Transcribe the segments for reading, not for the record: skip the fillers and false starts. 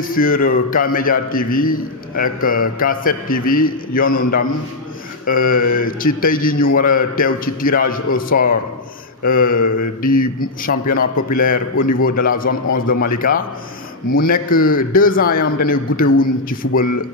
Sur K-Media TV ak K7 TV yoonu ndam ci tey ji ñu war a teew ci tirage au sort du championnat populaire au niveau de la zone 11 de Malika mu nekk 2 ans yoo xam te ne goûté wuñ ci football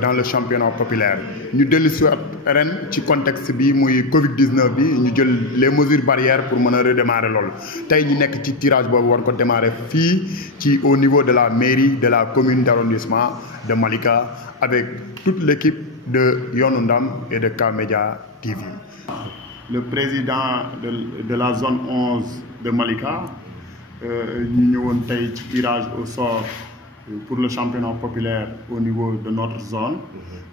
dans le championnat populaire ñu dellu si ren ci contexte bi muy Covid 19 bi ñu jël les mesures barrières pour mën a redémarrer loolu tey ñu nekk ci tirage boobu war ko démarrer fii ci au niveau de la mairie de la commune d'arrondissement de Malika avec toute l'équipe de Yoonu Ndam et de K-Media TV. Le président de la zone 11 de Malika ñu ñëwoon tey ci tirage au sort pour le championnat populaire au niveau de notre zone.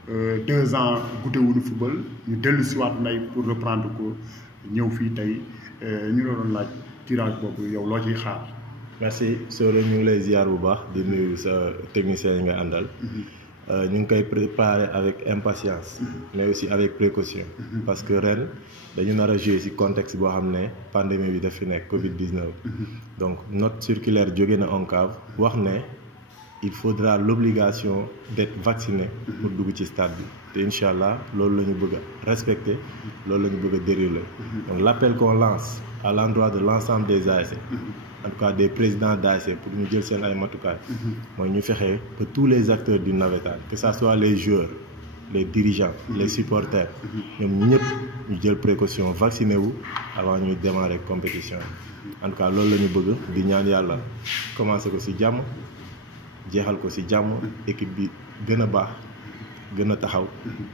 2 ans goûté wuñu football ñu dellu si waat nday pour reprendre ko ñëw fii tey ñu doon laaj tirage boobu yow loo ciy xaar. merci Soro ñu ngi lay ziar bu baax di nuyu sa technicien yi nga àndal. ñu ngi koy préparer avec impatience. mais aussi avec précaution. parce que ren dañu nar a jouer ci contexte boo xam ne pandémie bi daf fi nekk Covid 19. donc note circulaire jóge na ONCAV wax ne. il faudra l'obligation d'être vacciné pour dugg ci stade bi te incha allah loolu la ñu bëgg a respecter loolu la ñu bëgg a dérouler donc l'appel qu'on lance à l'endroit de l'ensemble des ASC en tout cas des présidents d'ASC pour ñu jël seen ay matukaay mooy ñu fexe que tous les acteurs du navétane que ça soit les joueurs les dirigeants les supporters ñoom ñëpp ñu jël précaution vacciné wu avant ñuy démarrer compétition en tout cas loolu la ñu bëgg di ñaan yàlla commencer ko ci jàmm jeexal ko ci jàmm équipe bi gën a baax gën a taxaw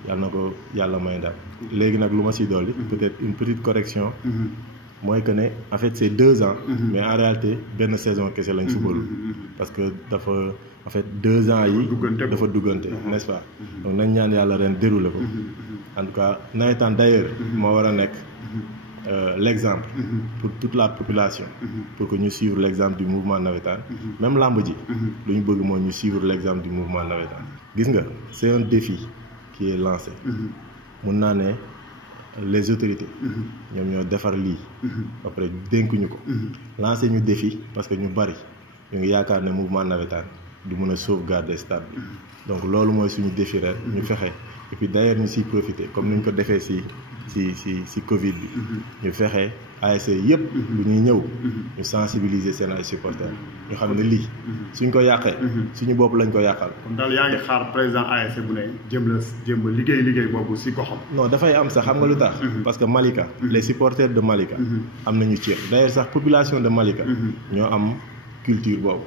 yàlla na ko yàlla may ndam léegi nag lu ma ci dolli peut-être une petite correction mooy que ne en fait c'est 2 ans mais en réalité benn saison kese lañ football parce que dafa en fait 2 ans yi dafa duggante n'est-ce pas donc nañ ñaan yàlla ren dérouler ko en tout cas nawetaan d'ailleurs moo war a nekk l'exemple pour toute la population pour que ñu suivre l'exemple du mouvement navétane même lamb ji lu ñu bëgg mooy ñu suivre l'exemple du mouvement navétane gis nga c'est un défi qui est lancé mun naa ne les autorités ñoom ñoo defar lii après dénkuñu ko lancé ñu défi parce que ñu bari ñu ngi yaakaar ne mouvement navétane du mën a sauvegarder stade bi donc loolu mooy suñu défi ren ñu fexe et puis d'ailleurs ñu siy profiter comme ni ñu ko defee ci Covid bi ñu fexe ASC yëpp lu ñuy ñëw ñu sensibiliser seen ay supporters ñu xam ne lii suñ ko yàqee suñu bopp lañ ko yàqal. kon daal yaa ngi xaar président ASC bu ne jëm liggéey boobu ci goxam. non dafay am sax xam nga lu tax. parce que Malika les supporters de Malika am nañu cër d'ailleurs sax population de Malika ñoo am culture boobu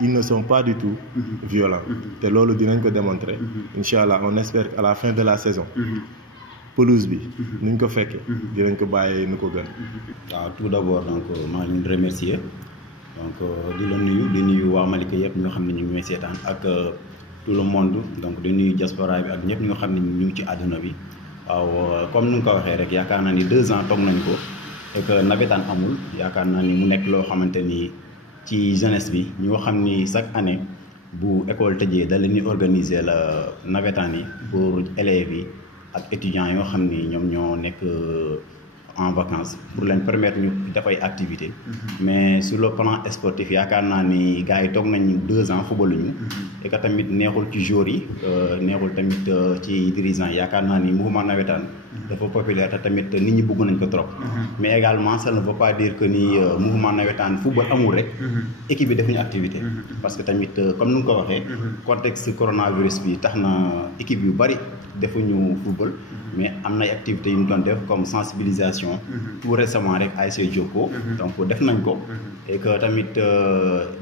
ils ne sont pas du tout violents te loolu dinañ ko démontrer incha allah on espère qu'à la fin de la saison pelouse bi nuñ ko fekkee dinañ ko bàyyee nu ko gën. waaw tout d'abord donc maa ngi leen di remercier donc di la nuyu waa Malika yëpp ñoo xam ne ñu ngi may seetaan ak tout le monde donc di nuyu diaspora bi ak ñëpp ñoo xam ne ñu ngi ci àdduna bi waaw comme ni nga ko waxee rek yaakaar naa ni 2 ans toog nañ ko et que navétane amul yaakaar naa ni mu nekk loo xamante ni ci jeunesse bi ñoo xam ni chaque année bu école tëjee da leen di organiser la navétane yi pour élèves yi ak étudiants yoo xam ni ñoom ñoo nekk en vacances pour leen permettre ñu def ay activités mais sur le plan sportif yaakaar naa ni gars yi toog nañu 2 ans footballuñu et que tamit neexul ci joueurs yi neexul tamit ci dirigeants yi yaakaar naa ni mouvement navétane dafa populaire te tamit nit ñi bëgg nañ ko trop mais également ça ne veut pas dire que ni mouvement navétane football amul rek équipe bi defuñu activité parce que tamit comme ni nga ko waxee contexte coronavirus bi tax na équipe yu bari defuñu football mais am na ay activités yu ñu doon def comme sensibilisation tout récemment rek ASC Jokko donc def nañ ko et que tamit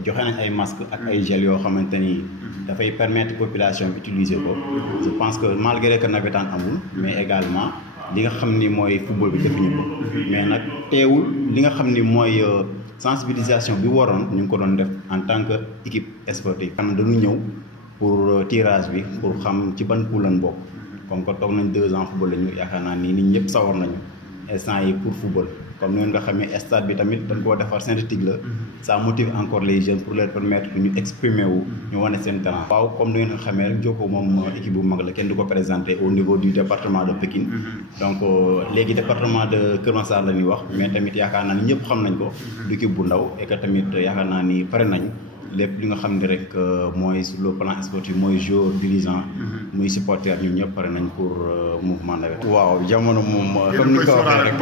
joxe nañ ay masques ak ay gel yoo xamante ni dafay permettre population bi utiliser ko je pense que malgré que navétane amul mais également li nga xam ni mooy football bi defuñu ko mais nag teewul li nga xam ni mooy sensibilisation bi waroon ñu ngi ko doon def en tant que équipe sportive xam dañu ñëw pour tirage bi pour xam ci ban poule lañ bokk comme que toog nañ 2 ans football lañu yaakaar naa ni nit ñëpp sawar nañu instant yi pour football comme ni nga xamee stade bi tamit dañ koo defar synthétique la ça motive encore les jeunes pour leur permettre que ñu exprimer wu ñu wane seen talent. waaw comme ni ngeen ko xamee rek Jokko moom équipe bu mag la kenn du ko présenter au niveau du département de Pékin donc léegi département de Kër Massar la ñuy wax mais tamit yaakaar naa ni ñëpp xam nañ ko du équipe bu ndaw et que tamit yaakaar naa ni pare nañ lépp li nga xam ne rek mooy sur le plan sportif mooy joueur dirigeant muy supporter ñun ñëpp pare nañ pour mouvement nawet. waaw jamono moom comme ni ko waxee rek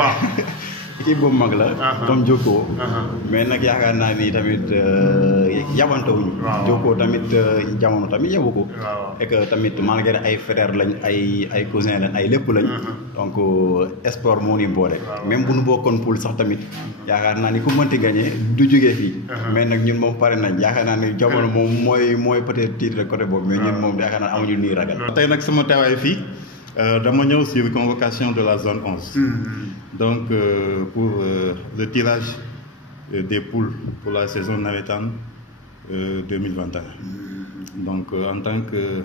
équipe bu mag la comme Jokko mais nag yaakaar naa ni tamit yabantewuñu Jokko tamit jamono tamit yabu ko et que tamit malgré ay frère lañ ay cousin lañ ay lépp lañ donc sport moo ni boole même bu nu bokkoon poule sax tamit yaakaar naa ni ku mënti gagné du jógee fii mais nag ñun moom pare nañ yaakaar naa ni jamono moom mooy peut-être titre côté boobu mais ñun moom yaakaar naa amuñu nuy ragal. tey nag sama teewaay fii dama ñëw sur convocation de la zone 11 donc pour le tirage des poules pour la saison navétane 2021 donc en tant que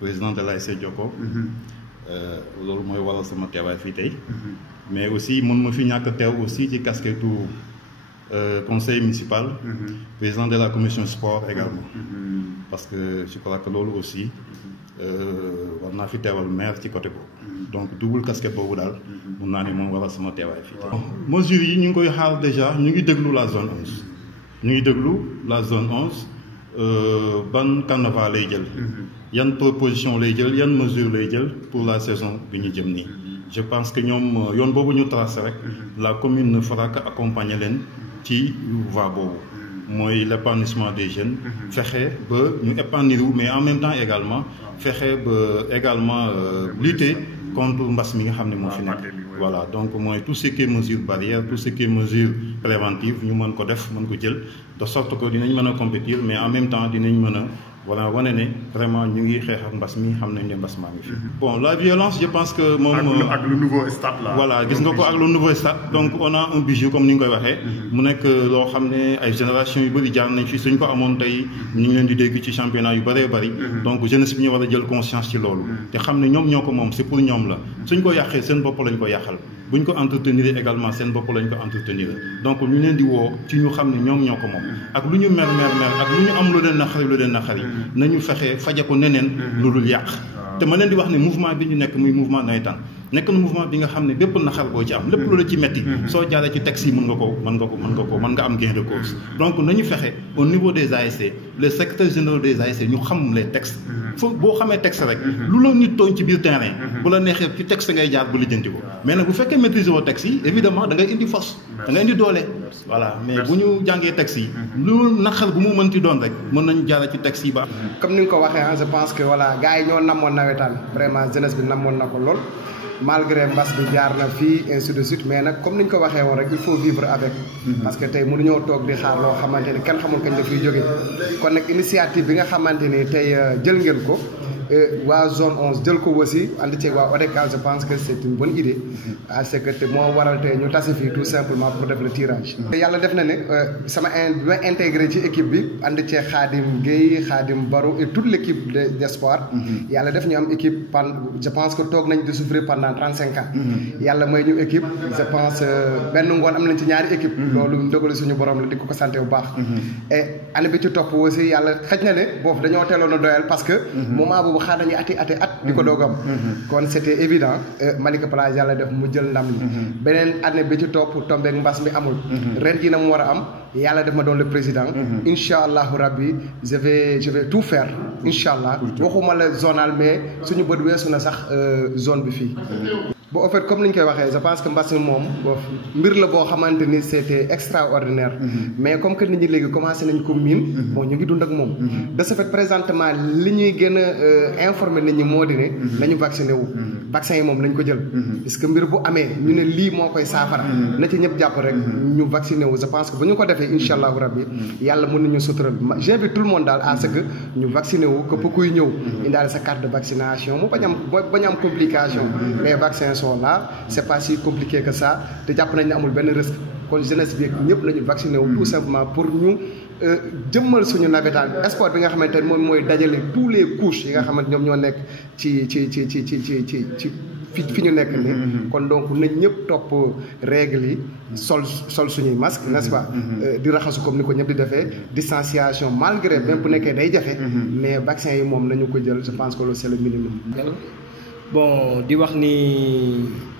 président de l'ASC Jokko loolu mooy waral sama teewaay fii tey mais aussi mën ma fi ñàkk teew aussi ci casquette conseil municipal président de la commission sport également parce que je crois que loolu aussi war naa fi teewal maire ci côté boobu donc double casquette boobu daal mun naa ne moom waral sama teewaay fii. mesures yi ñu ngi koy xaar déjà ñu ngi déglu la zone 11 ñu ngi déglu la zone 11 ban carnaval lay jël yan proposition lay jël yan mesure lay jël pour la saison bi ñu jëm nii je pense que ñoom yoon boobu ñu tracé rek la commune ne fera que accompagner leen ci voie boobu mooy l'épanouissement des jeunes fexe ba ñu épanouir mais en même temps également fexe ba également lutter contre mbas mi nga xam ne moo fi nekk voilà donc mooy tout ce qui est mesure barrière tout ce qui est mesure préventive ñu mën ko def mën ko jël de sorte que dinañ mën a compétir mais en même temps dinañ mën a voilà wane ne vraiment ñu ngi xeex ak mbas mi xam nañ ne mbas maa ngi fi. bon la violence je pense que moom. ak le nouveau stade là. voilà gis nga ko ak le nouveau stade donc on a un bijou comme ni nga koy waxee. mu nekk loo xam ne ay génération yu bëri jaar nañ fi suñ ko amoon tey ñu ngi leen di dégg ci championnat yu bëree bëri. donc jeunesse bi ñu war a jël conscience ci loolu. te xam ne ñoom ñoo ko moom c'est pour ñoom la suñ ko yàqee seen bopp lañ ko yàqal. bu ñu ko entretenir également seen bopp lañ ko entretenir donc ñu leen di woo ci ñu xam ne ñoom ñoo ko moom ak lu ñu mer ak lu ñu am lu leen naqari nañu fexe faje ko neneen lu dul yàq te ma leen di wax ne mouvement bi ñu nekk muy mouvement nawetaan nekk na mouvement bi nga xam ne bépp naxar boo ci am lépp lu la ci metti soo jaaree ci texte yi mën nga am gain de cause donc nañu fexe au niveau des ASC les secrétaires généraux des ASC ñu xam les textes foo boo xamee texte rek lu la ñu tooñ ci biir terrain bu la neexee ci texte ngay jaar bu lijjanti ko mais nag bu fekkee maîtriser woo texte yi évidemment da ngay indi force da ngay indi doole voilà mais bu ñu jàngee texte yi lu naxar bu mu mënti doon rek mën nañu jaaree ci texte yi ba comme ni nga ko waxee je pense que voilà gars yi ñoo namoon nawetaan vraiment jeunesse bi namoon na ko lool malgré mbas bi jaar na fii ainsi de suite mais nag comme ni ñu ko waxee woon rek il faut vivre avec parce que tey mënuñoo toog di xaar loo xamante ni kenn xamul kañ la fiy jógee kon nag initiative bi nga xamante ni tey jël ngeen ko waa zone 11 jël ko aussi ànd ceeg waa ODCAV je pense que c'est une bonne idée parce que te moo waral tey ñu tase fii tout simplement pour def le tirage yàlla def na ne sama bi ma intégré ci équipe bi ànd ceeg Khadim Gueye Khadim Barou et toute l'équipe d'espoir yàlla def ñu am équipe je pense que toog nañ di souffrir pendant 35 ans yàlla mooy ñu équipe je pense benn ngoon am nañ ci ñaari équipe loolu ndogalu suñu borom la di ko santé bu baax et année bi ci topp aussi yàlla xëj na ne boobu dañoo teeloon a doyal parce que moment boobu xaar nañu at di ko doog am kon c'était évident Malika Plage yàlla def mu jël ndam li beneen année bi ci topp tombeek mbas mi amul ren ji na mu war a am yàlla def ma doon le président incha allahu rabbi je vais tout faire incha allah waxuma la zonal mais suñu bët weesu na sax zone bi fii bon en fait comme ni ñu koy waxee je pense que mbas mi moom mbir la boo xamante ni c'était extraordinaire mais comme que nit ñi léegi commencé nañ ko miin bon ñu ngi dund ak moom de ce fait présentement li ñuy gën a informer nit ñi moo di ne nañu vacciné wu vaccin yi moom nañ ko jël parce que mbir bu amee ñu ne lii moo koy saafara na ci ñëpp jàpp rek ñu vacciné wu je pense que bu ñu ko defee incha allahu rabbi yàlla mën nañu sutural j'invite tout le monde daal à ce que ñu vacciné wu képp kuy ñëw indaale sa carte de vaccination mu bañ am complication les vaccins sont là c'est pas si compliqué que ça te jàpp nañ ne amul benn risque kon jeunesse bi ñëpp nañu vacciné wu tout simplement pour ñu jëmmal suñu navétane sport bi nga xamante ne moom mooy dajale tous les couches yi nga xamante ñoom ñoo nekk ci fi ñu nekk nii kon donc nañ ñëpp topp règles yi sol suñuy masque n'est-ce pas di raxasu comme ni ko ñëpp di defee distanciation malgré même bu nekkee day jafe mais vaccin yi moom nañu ko jël je pense que loolu c'est le minimum bon di wax ni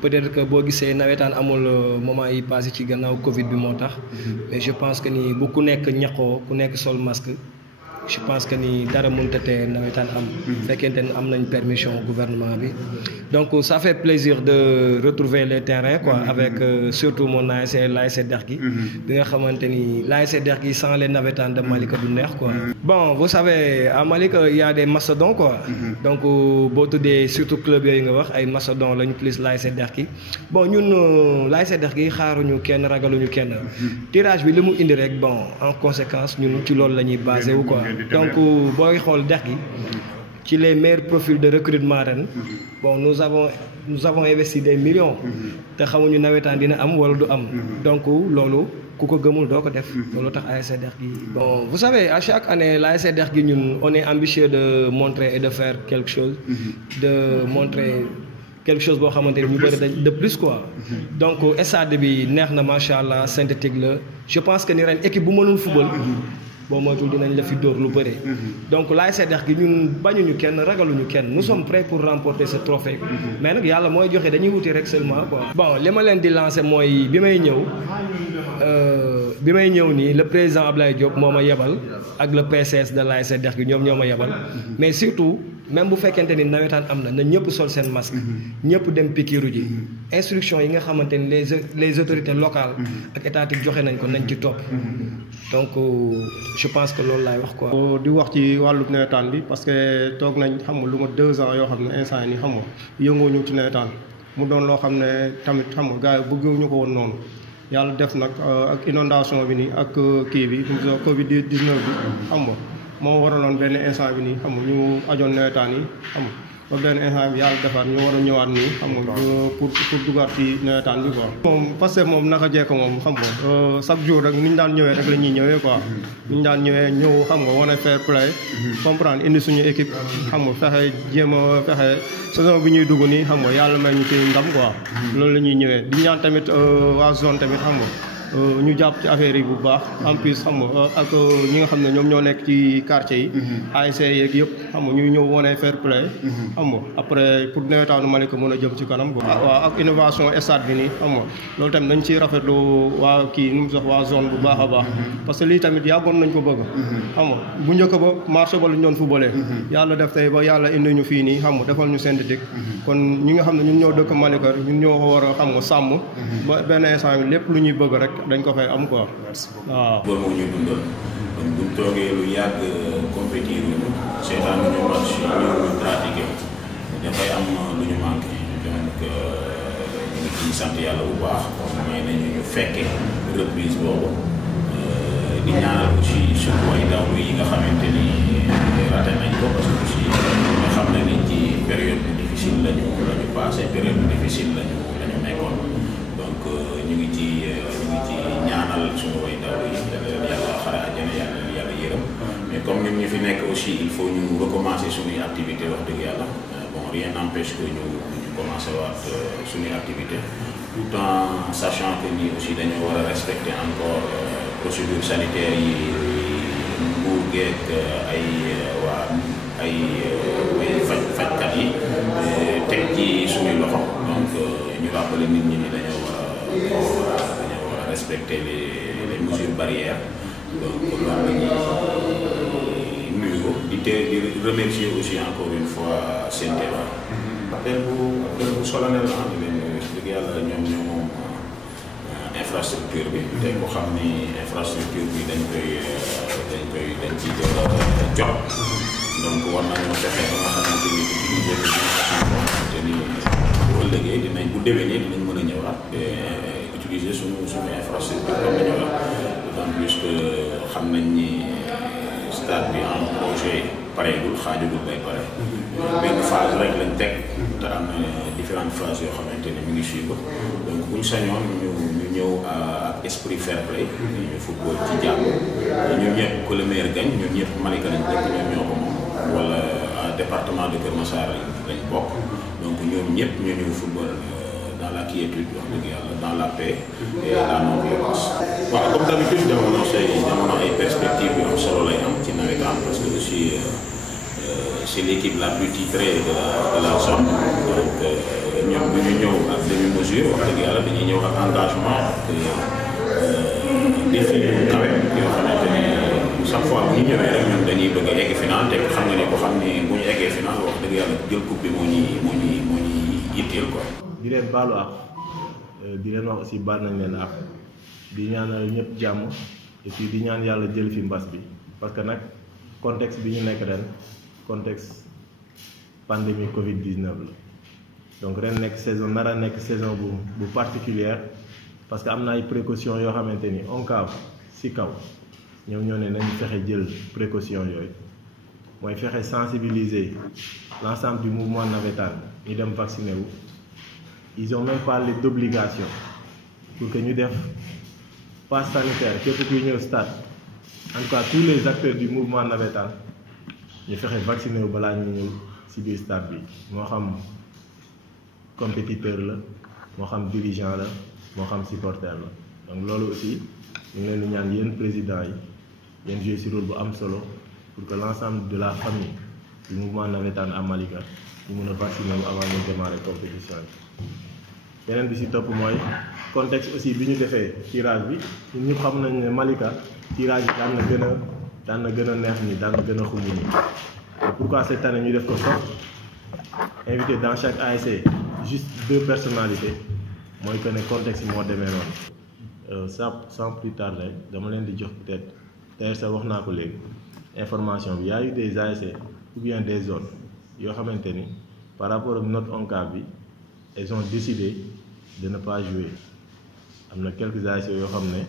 peut-être que boo gisee nawetaan amul moment yi passé ci gannaaw Covid bi moo tax mais je pense que ni bu ku nekk ñaqoo ku nekk sol masque je pense que ni dara mënut a tee nawetaan am. fekkente ne am nañ permission gouvernement bi donc ça fait plaisir de retrouver les terrains quoi avec surtout mon ASC l'ASC Dergui bi nga xamante ni l'ASC Dergui sans les navétanes de Malika du neex quoi. bon vous savez à Malika il y a des mastodons quoi. donc boo tuddee surtout club yooyu nga wax ay mastodons lañu plus l'ASC Dergui bon ñun l'ASC Dergui xaaruñu kenn ragaluñu kenn tirage bi li mu indi rek bon en conséquence ñun ci loolu la ñuy basé wu quoi. donc booy xool Dergui ci les meilleurs profils de recrutement ren bon nous avons investi des millions te xamuñu nawetaan dina am wala du am donc loolu ku ko gëmul doo ko def loolu tax ASC Dergui bon vous savez à chaque année l'ASC Dergui ñun on est ambitieux de montrer et de faire quelque chose de montrer quelque chose boo xamante ni ñu bëri de plus quoi donc stade bi neex na macha allah synthétique la je pense que ni ren équipe bu mënul football boo moytul dinañ la fi dóor lu bëre donc l'ASC Dergui ñun bañuñu kenn ragaluñu kenn nous sommes prêts pour remporter ce trophée mais nag yàlla mooy joxe dañuy wuti rek seulement quoi. bon li ma leen di lancer mooy bi may ñëw nii le président Ablaye Diop moo ma yebal ak le PCS de l'ASC Dergui ñoom ñoo ma yebal mais surtout même bu fekkente ni nawetaan am na ñëpp sol seen masque ñëpp dem pikiiru ji instruction yi nga xamante ni les autorités locales ak étatiques joxe nañ ko nañ ci topp donc je pense que loolu laay wax quoi. di wax ci wàllu nawetaan bi parce que toog nañ xam nga lu ma 2 ans yoo xam ne instant yi nii xam nga yëngooñu ci nawetaan mu doon loo xam ne tamit xam nga gars yi bëgguñu ko woon noonu yàlla def nag ak inondation bi nii ak kii bi Covid 19 bi xam nga moo waraloon benn instant bi nii xam nga ñu ajoon nawetaan yi xam nga ba benn instant bi yàlla defaat ñu war a ñëwaat nii xam nga pour dugaat ci nawetaan bi quoi. moom parce que moom naka jekk moom xam nga chaque jour rek ni ñu daan ñëwee rek la ñuy ñëwee quoi. ni ñu daan ñëwee ñëw xam nga wane fair play comprendre indi suñu équipe xam nga fexe jéem a fexe saison bi ñuy dugg nii xam nga yàlla may ñu ci ndam quoi. loolu la ñuy ñëwee di ñaan tamit waa zone tamit xam nga. ñu jàpp ci affaire yi bu baax en plus xam nga ak ñi nga xam ne ñoom ñoo nekk ci quartier yi ASC yeeg yëpp xam nga ñuy ñëw wone fair play xam nga après pour nawetaanu Malika mën a jëm ci kanam quoi. waaw ak innovation stade bi nii xam nga loolu tamit dañ ciy rafetlu waa kii nu mu sax waa zone bu baax a baax parce que lii tamit yàggoon nañ ko bëgg xam nga bu njëkk ba marché ba lu ñu doon footballé yàlla def tey ba yàlla indi ñu fii nii xam nga defal ñu synthétique kon ñi nga xam ne ñun ñoo dëkk Malika ñun ñoo ko war a xam nga sàmm ba benn instant bi lépp lu ñuy bëgg rek dañ ko fay am quoi. waaw. loolu moo ñu dundal donc buñ toogee lu yàgg compétir ñu seetaan ñu match ñu pratiqué dafay am lu ñu manqué donc ñu ngi ciy sant yàlla bu baax may nañu ñu fekkee reprise boobu di ñaanal aussi suñu way daw yi nga xamante ni raté nañ ko parce que aussi nga xam ne ni ci période bu difficile la ñu passé période bu difficile la ñu nekkoon donc ñu ngi ci ñaanal suñu way daw yi yàlla xare àjjana yàlla yërëm mais comme ñun ñu fi nekk aussi il faut ñu recommencer suñuy activité wax dëgg yàlla bon rien n'empêche que ñu commencer waat suñuy activité tout en sachant que ni aussi dañoo war a respecter encore procédure sanitaire yi nguur geek ay fajkat yi teg ci suñuy loxo donc ñu rappeler nit ñi ni dañoo war a respecter les mesures barrières donc loolu la ñuy nuyu ko di remercier aussi encore une fois seen teewaay. appel bu solennel la di leen dëgg yàlla ñoom ñoo moom infrastructure bi te ko xam ni infrastructure bi dañ ciy jot donc war nañoo fexe ba nga xamante ni utiliser ko d'une façon boo xamante ni bu ëllëgee dinañ bu déwénee dinañ mën a ñëwaat utiliser suñu infrastructure comme nañu la d'autant plus que xam nañ ni stade bi en projet pareegul xaajagul bay pare benn phase rek lañ teg te am na différentes phases yoo xamante ne mi ngi suivre donc buñ sañoon ñu ñëw ak esprit fair play ñu football ci jàmm ñun ñëpp que le meilleur gagne ñun ñëpp Malika lañ dëkk ñoom ñoo ko moom wala département de Keur Massar lañ bokk donc ñoom ñëpp ñu ñëw football dans la quiétude wax dëgg yàlla dans la paix et la non violence. waaw comme d'habitude jamono ay perspectives yu am solo lay am ci nawetaan parce que aussi c'est l'équipe la plus titrée de la zone donc ñoom bu ñu ñëw ak demi-mesure wax dëgg yàlla dañuy ñëw ak engagement ak défi yu kawe yoo xamante ni chaque fois bu ñu ñëwee rek ñun dañuy bëgg a egg final te xam nga ne ko xam ni bu ñu eggee final wax dëgg yàlla jël coupe bi moo ñuy yitteel quoi. di leen baalu ak di leen wax aussi baal nañ leen ak di ñaanal ñëpp jàmm et puis di ñaan yàlla jël fi mbas bi parce que nag contexte bi ñu nekk ren contexte pandémie Covid 19 la donc ren nekk saison nar a nekk saison bu particulière parce que am na ay précautions yoo xamante ni ONCAV si kaw ñoom ñoo ne nañu fexe jël précaution yooyu mooy fexe sensibiliser l'ensemble du mouvement navétane ñu dem vacciner wu. Ils ont même parlé d'obligation pour que ñu def passe sanitaire képp kuy ñëw stade en tout cas tous les acteurs du mouvement navétane ñu fexe vacciné wu balaa ñu ñëw ci biir stade bi moo xam compétiteur la moo xam dirigeant la moo xam supporter la donc loolu aussi ñu ngi leen di ñaan yéen président yi yéen joué ci rôle bu am solo pour que l'ensemble de la famille du mouvement navétane à Malika ñu mën a vacciné wu avant ñu démarrer compétition yi. beneen bi ci topp mooy contexte aussi bi ñu defee tirage bi ñun ñëpp xam nañ ne Malika tirage yi daan na gën a neex ni daan na gën a xumb ni pourquoi cette année ñu def ko sox invité dans chaque ASC juste 2 personnalités mooy que ne contexte moo demee noonu sans plus tarder dama leen di jox peut-être d'ailleurs sax wax naa ko léegi information bi y a eu des ASC ou bien des zones yoo xamante ni par rapport ak notre ONCAV bi elles ont décidé de ne pas jouer am na quelques ASC yoo xam ne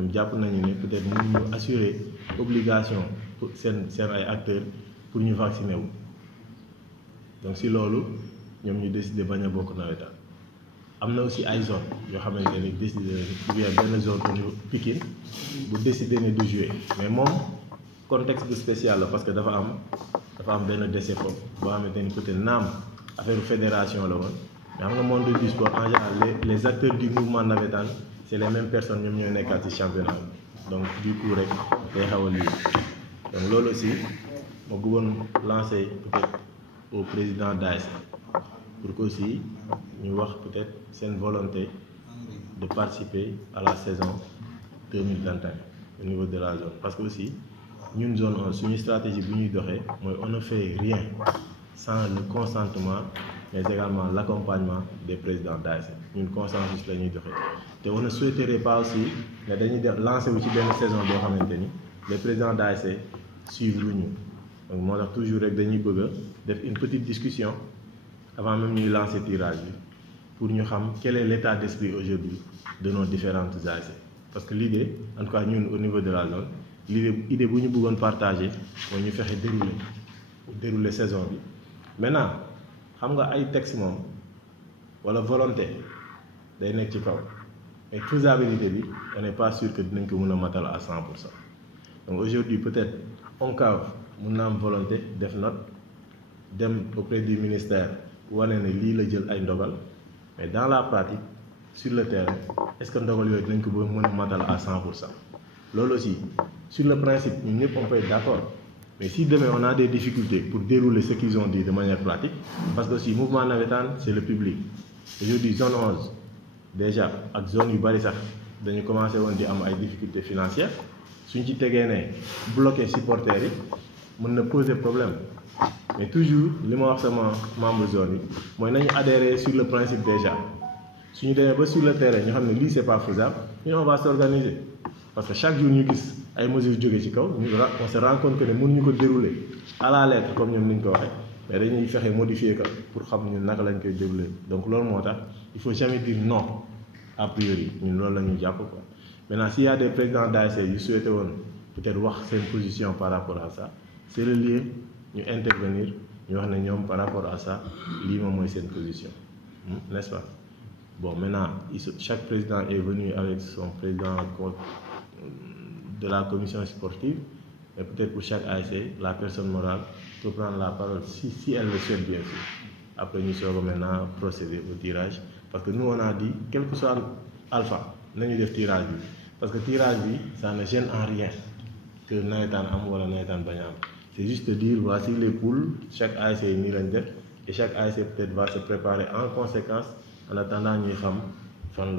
ñoom jàpp nañu ne peut-être mënuñu assurer obligation pour seen ay acteurs pour ñu vacciner wu donc si loolu ñoom ñu décidé bañ a bokk nawetaan am na aussi ay zone yoo xamante ni décidé ou bien benn zone au niveau Pikine bu décidé ne du jouer mais moom contexte bu spécial la parce que dafa am benn décès foofu boo xamante ni peut-être naam affaire fédération la woon. mais xam nga monde du sport en général les acteurs du mouvement navétane c'est les mêmes personnes ñoom ñooy nekkaat ci championnat donc du coup rek day xaw a lii donc loolu aussi ma bëggoon lancer peut-être au président d'ASC pour que aussi ñu wax peut-être seen volonté de participer à la saison 2021 au niveau de la zone parce que aussi ñun zone 1 suñu stratégie bu ñuy doxee mooy on ne fait rien sans le consentement mais également l'accompagnement des présidents d'ASC ñun consensus la ñuy joxe te on ne souhaiterait pas aussi ne dañuy def lancer wu ci benn saison boo xamante ni les présidents d'ASC suivre lu ñu donc moo tax toujours rek dañuy bëgg a def une petite discussion avant même ñuy lancer tirage bi pour ñu xam quel est l'état d'esprit aujourd'hui de nos différentes ASC parce que l'idée en tout cas ñun au niveau de la zone idée bu ñu bëggoon partager mooy ñu fexe dérouler saison bi maintenant xam nga ay texte moom wala volonté day nekk ci kaw mais faisabilité bi on n'est pas sûr que dinañ ko mën a matal à 100%. donc aujourd'hui peut-être ONCAV mun na am volonté def note dem auprès du ministère wane ne lii la jël ay ndogal mais dans la pratique sur le terrain est-ce que ndogal yooyu dinañ ko mën a matal à 100%. loolu aussi sur le principe ñun ñëpp on peut être d'accord. Mais si demain on a des difficultés pour dérouler ce qu'ils ont dit de manière pratique, parce que aussi mouvement navétane c'est le public. Aujourd'hui zone 11 déjà ak zone yu bari sax dañu commencé woon di am ay difficultés financières suñ ci tegee ne bloqué supporters yi mën na poser problème mais toujours li ma wax sama membre zone yi mooy nañu adhérer sur le principe déjà suñu demee ba sur le terrain ñu xam ne lii c'est pas faisable ñu on va s'organiser parce que chaque jour ñu gis ay mesures jóge ci kaw on se rend compte que ne mënuñu ko dérouler à la lettre comme ñoom ni ñu ko waxee mais dañuy fexe modifier ko pour xam ñun naka lañ koy dérouler donc loolu moo tax il faut jamais dire non a priori ñun loolu la ñuy jàpp quoi. Maintenant s'il y a des présidents d'ASC yu souhaité woon peut-être wax seen position par rapport à ça c'est le lieu ñu intervenir ñu wax ne ñoom par rapport à ça lii moom mooy seen position n'est-ce pas. Bon maintenant chaque président est venu avec son président de la commission sportive et peut-être pour chaque ASC la personne morale peut prendre la parole si elle le souhaite bien sûr. Après ñu soog a maintenant procéder au tirage parce que nous on a dit quel que soit alpha nañu def tirage bi parce que tirage bi ça ne gêne en rien que nawetaan am wala nawetaan bañ a am c'est juste de dire voici les poules chaque ASC nii lañ def et chaque ASC peut-être va se préparer en conséquence en attendant ñuy xam fan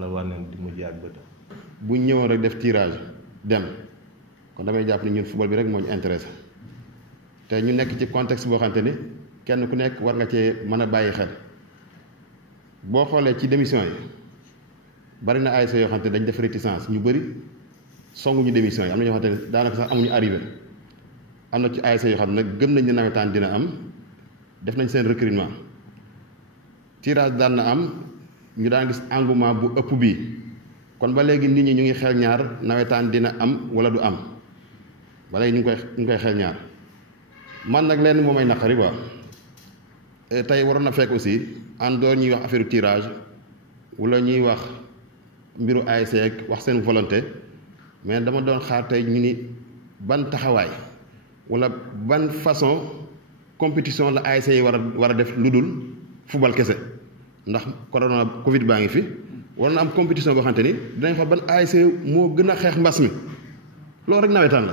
la war nañ di mujj ak bëtam. bu ñu ñëwoon rek def tirage dem kon damay jàpp ni ñun football bi rek moo ñu intéressé te ñu nekk ci contexte boo xamante ni kenn ku nekk war nga cee mën a bàyyi xel boo xoolee ci démission yi bari na ASC yoo xamante ne dañ def réticence ñu bëri songuñu démission yi am na ñoo xamante ne daanaka sax amuñu arrivé am na ci ASC yoo xam ne nag gëm nañ ne nawetaan dina am def nañ seen recrutement tirage daan na am ñu daan gis engouement bu ëpp bii kon ba léegi nit ñi ñu ngi xel ñaar nawetaan dina am wala du am ba léegi ñu ngi koy xel ñaar man nag leen moo may naqari quoi tey waroon na fekk aussi en dehors ñuy wax affaire tirage wala ñuy wax mbiru ASC ak wax seen volonté mais dama doon xaar tey ñu ni ban taxawaay wala ban façon compétition la ASC yi war a def lu dul football kese ndax corona Covid baa ngi fi war na am compétition boo xamante ni dinañ xool ban ASC moo gën a xeex mbas mi loolu rek nawetaan la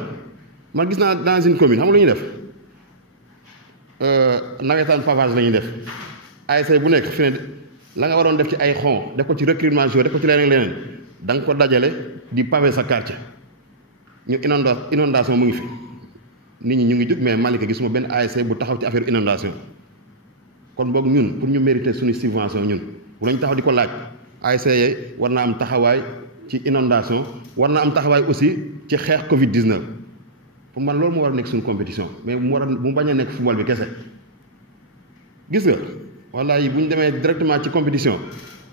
man gis naa dans une commune xam nga lu ñuy def nawetaan pavage la ñuy def ASC bu nekk fi ne la nga waroon def ci ay xon def ko ci recrutement joueur def ko ci leneen da nga ko dajale di pavé sa quartier ñu inondation mu ngi fi nit ñi ñu ngi jóg mais Malika gisuma benn ASC bu taxaw ci affaire inondation kon boog ñun pour ñu mériter suñu subvention ñun bu lañ taxaw di ko laaj ASC yi war na am taxawaay ci inondation war na am taxawaay aussi ci xeex Covid 19 pour man loolu mu war a nekk suñu compétition mais mu bañ a nekk football bi kese gis nga wallaay bu ñu demee directement ci compétition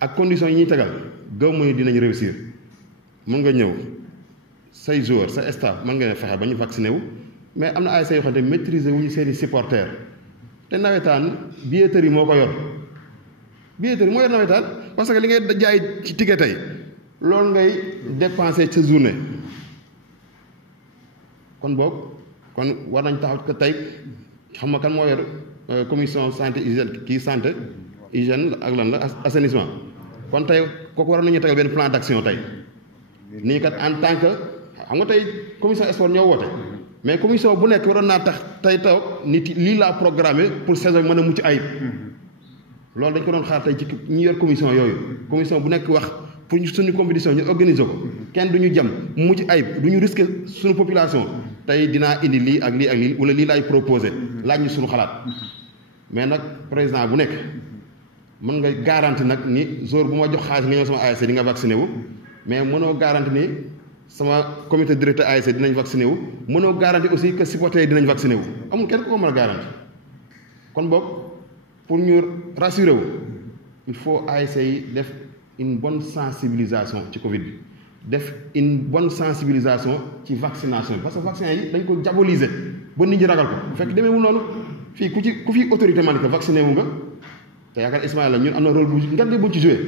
ak conditions yi ñuy tegal gëw ma ni dinañ réussir mën nga ñëw say joueurs sa staff mën nga fexe ba ñu vacciné wu mais am na ASC yoo xam ne maîtriser wuñu seeni supporters te nawetaan billetterie moo ko yor billetterie moo yor nawetaan parce que li ngay jaay ci ticket tey loolu ngay dépenser sa journée kon boog kon war nañ taxaw ko tey xam nga kan moo yor commission santé hygiène santé hygiène ak lan la assainissement kon tey kooku war nañu tegal benn plan d'action tey nii kat en tant que xam nga tey commission sport ñoo woote mais commission bu nekk waroon naa tax tey toog nit lii laa programmé pour saison mën a mucc ayib loolu dañ ko doon xaar tey ci ñi yor commission yooyu commission bu nekk wax pour suñu compétition ñu organiser ko kenn du ñu jam mucc ayib du ñu risquer suñu population tey dinaa indi lii ak lii ak lii wala lii laay proposé laaj ñu suñu xalaat mais nag président bu nekk mën nga garanti nag ni jour bu ma jox xaalis nga ñëw sama ASC di nga vacciné wu mais mënoo garanti ni sama comité directeur ASC dinañ vacciné wu mënoo garanti aussi que supporters yi dinañ vacciné wu amul kenn ko mën a garanti kon boog pour ñu rassurer wu il faut ASC yi def une bonne sensibilisation ci Covid bi def une bonne sensibilisation ci vaccination bi parce que vaccin yi dañ ko diaboliser ba nit ñi ragal ko fekk demeewul noonu fii ku fi autorité man ko vacciné wu nga te yaakaar Ismaïla ñun am na rôle bu ngande buñ ci joué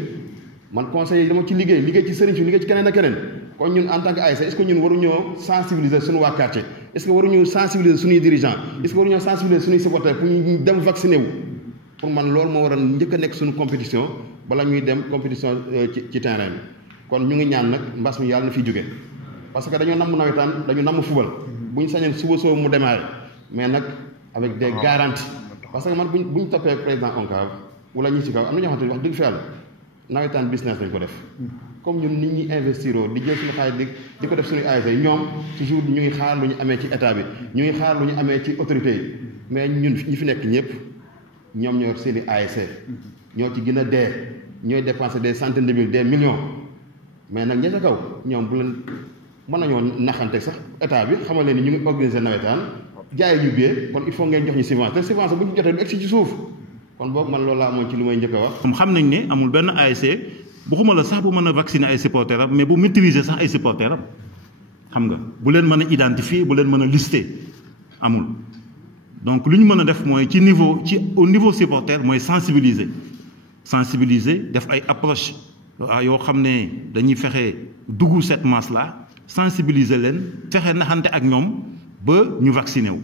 man conseil dama ci liggéey ci sëriñ si liggéey ci keneen ak keneen kon ñun en tant que ASC est-ce que ñun waruñoo sensibiliser suñu waa quartier est-ce que waruñu sensibiliser suñuy dirigeants est-ce que waruñoo sensibiliser suñuy supporters pour ñu dem vacciné wu pour man loolu moo war a njëkk a nekk suñu compétition bala ñuy dem compétition ci terrain bi kon ñu ngi ñaan nag mbas mi yàlla na fi jóge parce que dañoo namm nawetaan dañu namm football bu ñu sañoon suba soo mu démarrer mais nag avec des garanties parce que man bu ñu toppee président ONCAV wala ñi ci kaw am na ñoo xamante ni wax dëgg fa yàlla nawetaan business lañ ko def comme ñun nit ñi investiroo di jël suñu xaalis di ko def suñu ASC ñoom toujours ñu ngi xaar lu ñu amee ci état bi ñu ngi xaar lu ñu amee ci autorité yi mais ñun ñi fi nekk ñëpp ñoom ñoo yor seen i ASC ñoo ci gën a dee ñooy dépenser des centaines de mille des millions mais nag ña ca kaw ñoom bu leen mën nañoo naxante sax état bi xamal leen ni ñu ngi organiser nawetaan jaay ñu bee kon il faut ngeen jox ñu subvention te subvention bu ñu jotee du egsi ci suuf kon boog man loolu laa amoon ci lu may njëkk a wax. comme xam nañ ne amul benn ASC waxuma la sax bu mën a vacciner ay supporters am mais bu maîtriser sax ay supporters am xam nga bu leen mën a identifier bu leen mën a lister amul donc lu ñu mën a def mooy au niveau supporter mooy sensibiliser def ay approche yoo xam ne dañuy fexe dugg cette masse là sensibiliser leen fexe naxante ak ñoom ba ñu vacciner wu.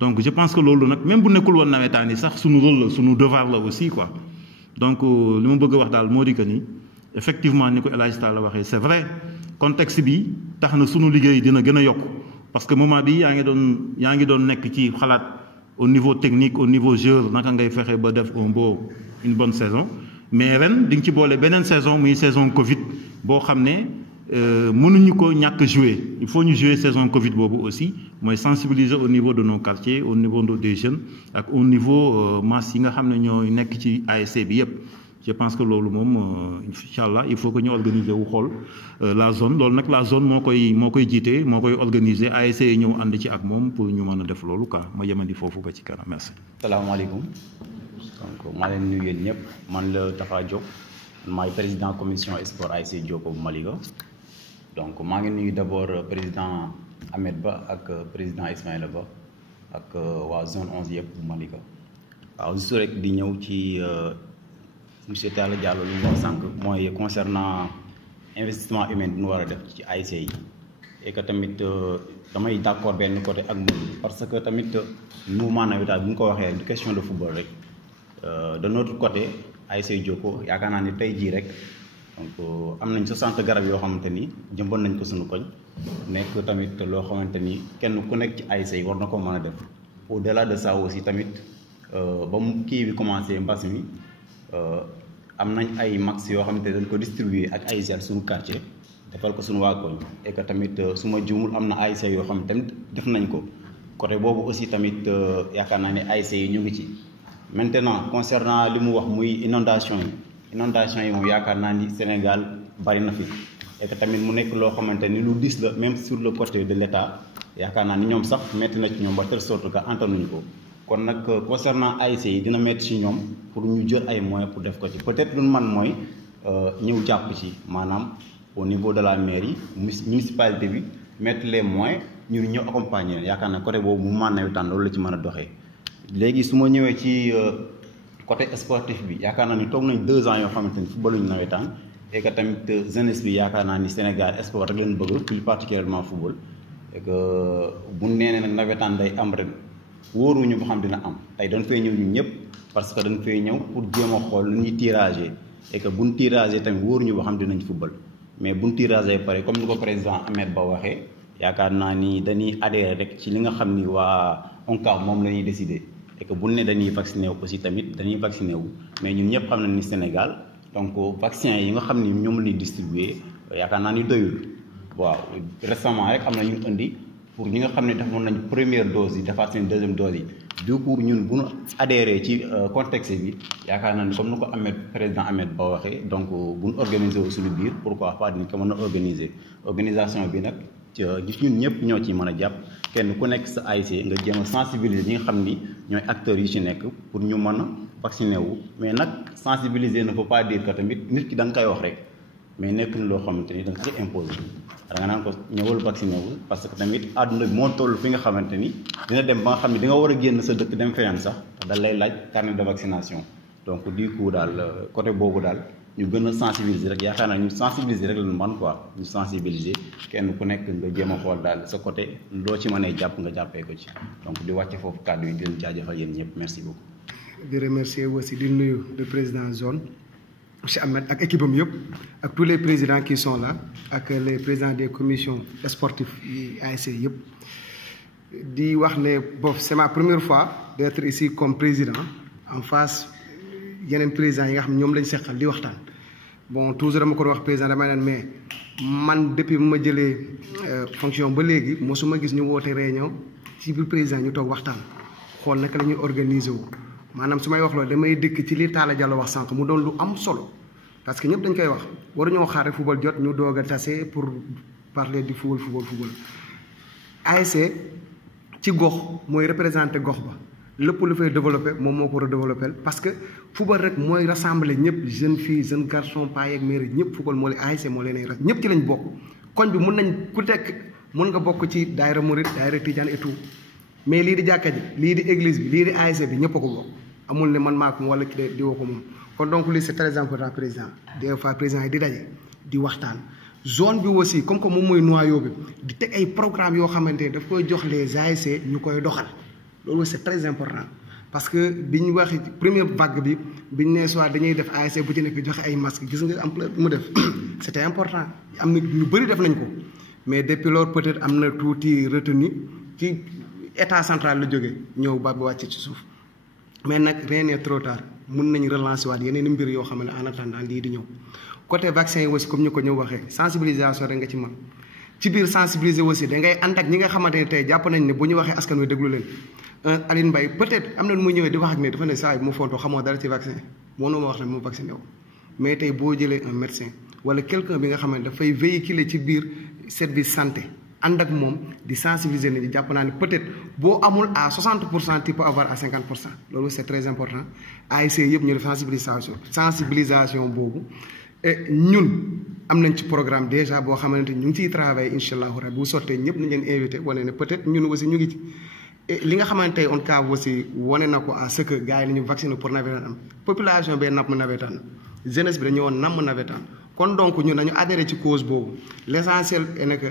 donc je pense que loolu nag même bu nekkul woon nawetaan yi sax suñu rôle la suñu devoir la aussi quoi donc li ma bëgg a wax daal moo di que ni effectivement ni ko El Hadj Talla waxee c'est vrai contexte bi tax na suñu liggéey dina gën a yokk parce que moment bi yaa ngi doon nekk ci xalaat au niveau technique au niveau joueur naka ngay fexe ba def une bonne saison mais ren di nga ci boole beneen saison muy saison Covid boo xam ne mënuñu ko ñàkk jouer il faut ñu jouer saison Covid boobu aussi mooy sensibiliser au niveau de nos quartiers au niveau des jeunes ak au niveau masse yi nga xam ne ñooy nekk ci ASC bi yëpp. Je pense que loolu moom incha allah il faut que ñu organiser wu xool la zone loolu nag la zone moo koy jiite moo koy organiser ASC yi ñëw ànd ci ak moom pour ñu mën a def loolu quoi ma yemandi foofu ba ci kanam merci. salaamaaleykum donc maa leen nuyu yéen ñëpp man la Tafa Diop maay président commission sport ASC Djoko bu Malika donc maa ngi nuyu d' abord président Ahmed Ba ak président Ismaïla Ba ak waa zone 11 yëpp bu Malika waaw juste rek di ñëw ci. Monsieur Talla Diallo li mu wax sànq mooy concernant investissement humain bi ñu war a def ci ASC yi et que tamit damay d' accord benn côté ak moom parce que tamit mouvement navétane bu ñu ko waxee du question de football rek de notre côté ASC Djoko yaakaar naa ni tey jii rek donc am nañ 60 garab yoo xamante ni jëmboon nañ ko suñu koñ nekk tamit loo xamante ni kenn ku nekk ci ASC yi war na ko mën a def au delà de ça aussi tamit ba mu kii bi commencé mbas mi. am nañ ay max yoo xamante dañ ko distribuer ak ay gel suñu quartier defal ko suñu waa koñ et que tamit su ma juumul am na ASC yoo xam tamit def nañ ko côté boobu aussi tamit yaakaar naa ne ASC yi ñu ngi ci. maintenant concernant li mu wax muy inondation yi moom yaakaar naa ni Sénégal bari na fi et que tamit mu nekk loo xamante ni lu diis la même sur le côté de l' état yaakaar naa ni ñoom sax metti na ci ñoom ba telle sorte que antanuñu ko. kon nag concernant ASC yi dina métti ci ñoom pour ñu jël ay moyens pour def ko ci peut-être lu man mooy ñëw jàpp ci maanaam au niveau de la mairie municipalité bi mettre les moyens ñu ñëw accompagner yaakaar naa côté boobu mu mën nawetaan loolu la ci mën a doxee. léegi su ma ñëwee ci côté sportif bi yaakaar naa ni toog nañ 2 ans yoo xamante ni footballuñu nawetaan et que tamit jeunesse bi yaakaar naa ni Sénégal sport rek leen bëgg plus particulièrement football et que bu nee ne nawetaan day am ren. wóoruñu boo xam dina am tey dañ fay ñëw ñun ñëpp parce que dañ fay ñëw pour jéem a xool lu ñuy tiragé et que buñ tiragé tamit wóoruñu boo xam dinañ football mais buñ tiragé pare comme ni ko président Ahmed Ba waxee yaakaar naa ni dañuy adhéré rek ci li nga xam ni waa ONCAV moom la ñuy décidé et que buñ ne dañuy vacciné wu aussi tamit dañuy vacciné wu mais ñun ñëpp xam nañ ni Sénégal donc vaccin yi nga xam ni ñoom la ñuy distribué yaakaar naa ni doyul waaw récemment rek am na ñu indi. pour ñi nga xam ne defoon nañ première dose yi defaat seen deuxième dose yi du coup ñun bu ñu adhéré ci contexte bi yaakaar naa ni comme ni ko président Ahmed Ba waxee donc bu ñu organisé wu suñu biir pourquoi pas dinañ ko mën a organiser organisation bi nag gis ñun ñëpp ñoo ciy mën a jàpp kenn ku nekk sa ASC nga jéem a sensibiliser ñi nga xam ni ñooy acteurs yi ci nekk pour ñu mën a vacciner wu mais nag sensibiliser ne veut pas dire que tamit nit ki da nga koy wax rek mais nekk na loo xamante ni da nga koy imposer. da nga naan ko ñëwal vacciné wu parce que tamit àdduna bi moo toll fi nga xamante ni dina dem ba nga xam ne di nga war a génn sa dëkk dem feneen sax da lay laaj carnet de vaccination donc du coup daal côté boobu daal ñu gën a sensibiliser rek yaakaar naa ñu sensibiliser rek lañu man quoi ñu sensibiliser kenn ku nekk nga jéem a xool daal sa côté loo ci mënee jàpp nga jàppee ko ci donc di wàcce foofu kàddu yi di leen jaajëfal yéen ñëpp merci beaucoup. di remercier aussi di nuyu le président zone. Monsieur Ahmed ak équipe am yëpp ak tous les présidents qui sont là ak les présidents des commissions sportives yi ASC yëpp di wax ne bof c'est ma première fois d'être ici comme président en face yeneen présidents yi nga xam ne ñoom lañ seqal di waxtaan bon toujours dama ko wax président damay naan mais man depuis bu ma jëlee fonction ba léegi mosuma gis ñu woote réunion ci biir président ñu toog waxtaan xool naka la ñuy organiser wu maanaam su may wax loolu damay dëkk ci li Talla Diallo wax sànq mu doon lu am solo parce que ñëpp dañ koy wax waruñoo xaar rek football jot ñu doog a tase pour parler du football ASC ci gox mooy représenter gox ba lépp lu fay développé moom moo ko war a développé parce que football rek mooy rassembler ñëpp jeune fille jeune garçon paa yeeg mère ñëpp football moo leen ASC moo leen ay ñëpp ci lañ bokk koñ bi mun nañ ku nekk mun nga bokk ci daayira Mouride daayira Tidiane et tout mais lii di jàkka ji lii di église bi lii di ASC bi ñëpp a ko bokk amul ne man maa ko wala ki di woo ko moom kon donc lii c'est très important président des fois président yi di daje di waxtaan zone bi aussi comme que moom mooy noyau bi di teg ay programme yoo xamante ne daf koy jox les ASC ñu koy doxal loolu c'est très important parce que bi ñu wax première vague bi bi ñu nee soit dañuy def ASC bu ci nekk joxe ay masques gis nga ampleur bi mu def c'était important am na ñu bëri def nañ ko mais depuis lors peut-être am na tuuti retenu ci état central la jógee ñëw ba wàcc ci suuf mais nag rien n'est trop tard mun nañ relancer waat yeneen mbir yoo xam ne en attendant lii di ñëw côté vaccin yi aussi comme ñu ko ñëw waxee sensibilisation rek nga ci mën ci biir sensibiliser aussi da ngay ànd ak ñi nga xamante ne tey jàpp nañ ne bu ñu waxee askan wi déglu leen Aline Mbaye peut-être am na nu muy ñëwee di wax ak ne dafa ne saa yi mu fontoo xamoo dara ci vaccin mënoo ma wax ne mu vacciné wu mais tey boo jëlee un médecin wala quelqu'un bi nga xam ne dafay véhiculer ci biir service santé ànd ak moom di sensibiliser nit ñi jàpp naa ne peut-être boo amul à 60% tu peux avoir à 50% loolu c'est très important ASC yëpp ñu def sensibilisation boobu ñun am nañ ci programme déjà boo xamante ñu ngi ciy travailler incha allahu rabi bu sottee ñëpp nañ leen invité wane ne peut-être ñun aussi ñu ngi ci li nga xamante tey on cas aussi wane na ko à ce que gars yi nañu vacciner pour navétane am population bee namm navétane jeunesse bi dañu woon namm navétane kon donc ñun nañu adhéré ci cause boobu l'essentiel est ne que